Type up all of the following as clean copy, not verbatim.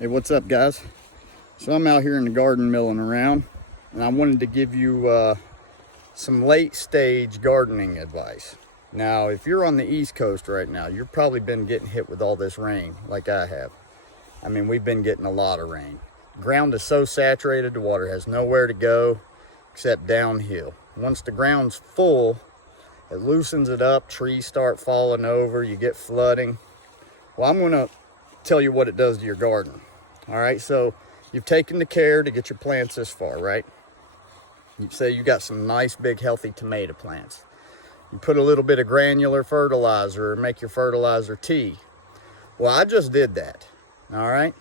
Hey, what's up, guys? So I'm out here in the garden milling around, and I wanted to give you some late stage gardening advice. Now, if you're on the East Coast right now, you've probably been getting hit with all this rain like I have. I mean, we've been getting a lot of rain. Ground is so saturated, the water has nowhere to go except downhill. Once the ground's full, it loosens it up, trees start falling over, you get flooding. Well, I'm gonna tell you what it does to your garden. All right, so you've taken the care to get your plants this far, right? You say you got some nice, big, healthy tomato plants. You put a little bit of granular fertilizer or make your fertilizer tea. Well, I just did that, all right?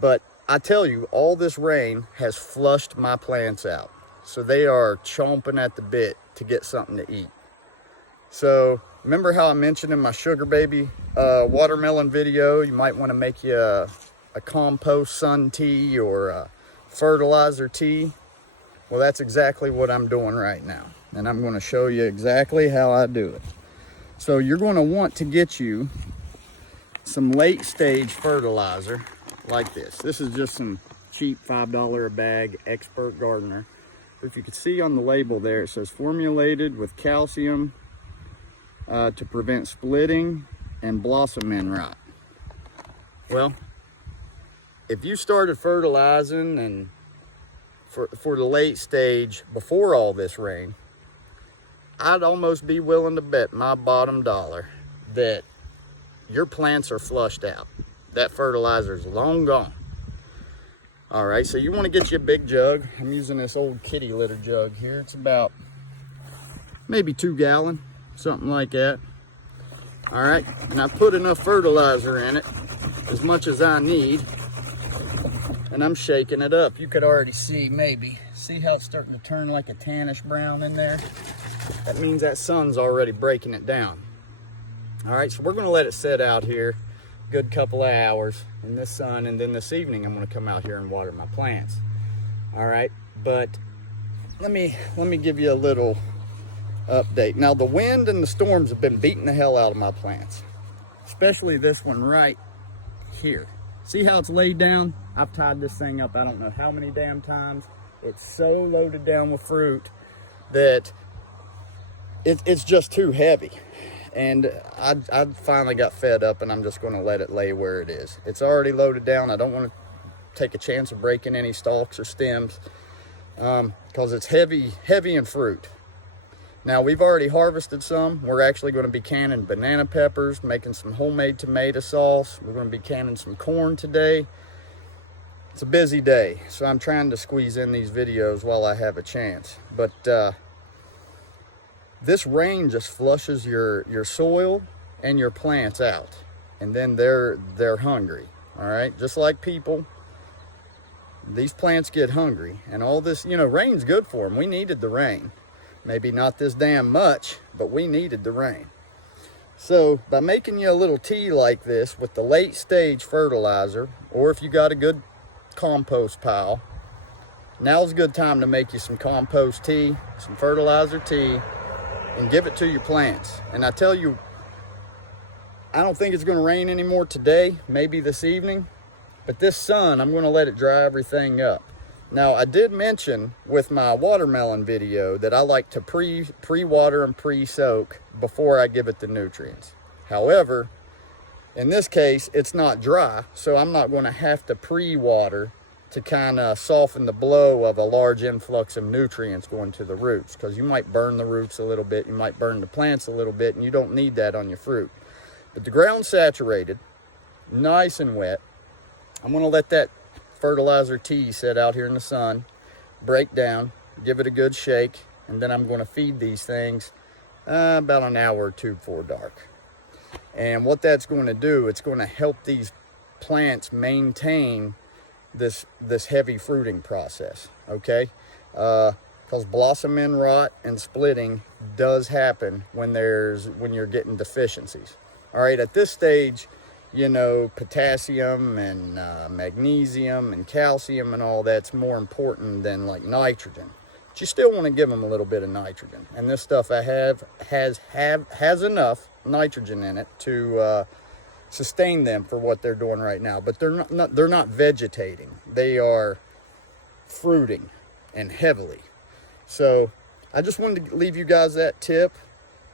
But I tell you, all this rain has flushed my plants out. So they are chomping at the bit to get something to eat. So remember how I mentioned in my sugar baby watermelon video, you might want to make you a compost sun tea or a fertilizer tea. Well, that's exactly what I'm doing right now. And I'm going to show you exactly how I do it. So you're going to want to get you some late stage fertilizer like this. This is just some cheap $5 a bag Expert Gardener. If you can see on the label there, it says formulated with calcium to prevent splitting and blossom end rot. Well, if you started fertilizing and for the late stage before all this rain, I'd almost be willing to bet my bottom dollar that your plants are flushed out. That fertilizer's long gone. All right, so you want to get you a big jug. I'm using this old kitty litter jug here. It's about maybe 2 gallon, something like that. All right, and I put enough fertilizer in it, as much as I need, and I'm shaking it up. You could already see how it's starting to turn like a tannish brown in there. That means that sun's already breaking it down. All right, so we're going to let it sit out here a good couple of hours in this sun, and then this evening I'm going to come out here and water my plants. All right, but let me give you a little update. Now, the wind and the storms have been beating the hell out of my plants, especially this one right here. See how it's laid down? I've tied this thing up I don't know how many damn times. It's so loaded down with fruit that it's just too heavy. And I finally got fed up, and I'm just going to let it lay where it is. It's already loaded down. I don't want to take a chance of breaking any stalks or stems because it's heavy in fruit. Now, we've already harvested some. We're actually going to be canning banana peppers, making some homemade tomato sauce. We're going to be canning some corn today. It's a busy day, so I'm trying to squeeze in these videos while I have a chance. But this rain just flushes your soil and your plants out, and then they're hungry. All right, just like people, these plants get hungry, and all this, rain's good for them. We needed the rain. Maybe not this damn much, but we needed the rain. So by making you a little tea like this with the late stage fertilizer, or if you got a good compost pile, now's a good time to make you some compost tea, some fertilizer tea, and give it to your plants. And I tell you, I don't think it's going to rain anymore today, maybe this evening, but this sun, I'm going to let it dry everything up. Now, I did mention with my watermelon video that I like to pre-water and pre-soak before I give it the nutrients. However, in this case, it's not dry, so I'm not going to have to pre-water to kind of soften the blow of a large influx of nutrients going to the roots, because you might burn the roots a little bit, you might burn the plants a little bit, and you don't need that on your fruit. But the ground's saturated, nice and wet. I'm going to let that fertilizer tea sit out here in the sun, break down, give it a good shake, and then I'm going to feed these things about an hour or two before dark. And what that's going to do, it's going to help these plants maintain this heavy fruiting process, okay? Because blossom end rot and splitting does happen when you're getting deficiencies. All right, at this stage, potassium and magnesium and calcium and all that's more important than like nitrogen. But you still want to give them a little bit of nitrogen. And this stuff I have has enough nitrogen in it to sustain them for what they're doing right now. But they're not vegetating. They are fruiting, and heavily. So I just wanted to leave you guys that tip.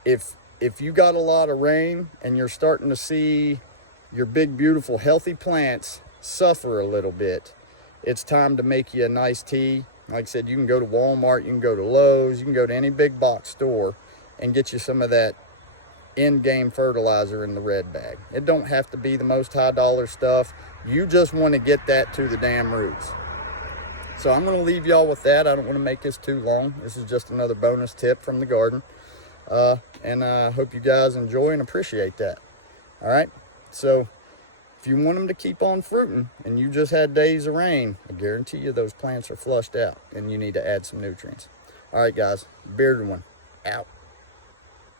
If you got a lot of rain and you're starting to see your big, beautiful, healthy plants suffer a little bit, it's time to make you a nice tea. Like I said, you can go to Walmart, you can go to Lowe's, you can go to any big box store and get you some of that in-game fertilizer in the red bag. It don't have to be the most high dollar stuff. You just want to get that to the damn roots. So I'm going to leave y'all with that. I don't want to make this too long. This is just another bonus tip from the garden. And I hope you guys enjoy and appreciate that. All right. So if you want them to keep on fruiting and you just had days of rain, I guarantee you those plants are flushed out and you need to add some nutrients. All right, guys. Bearded One out.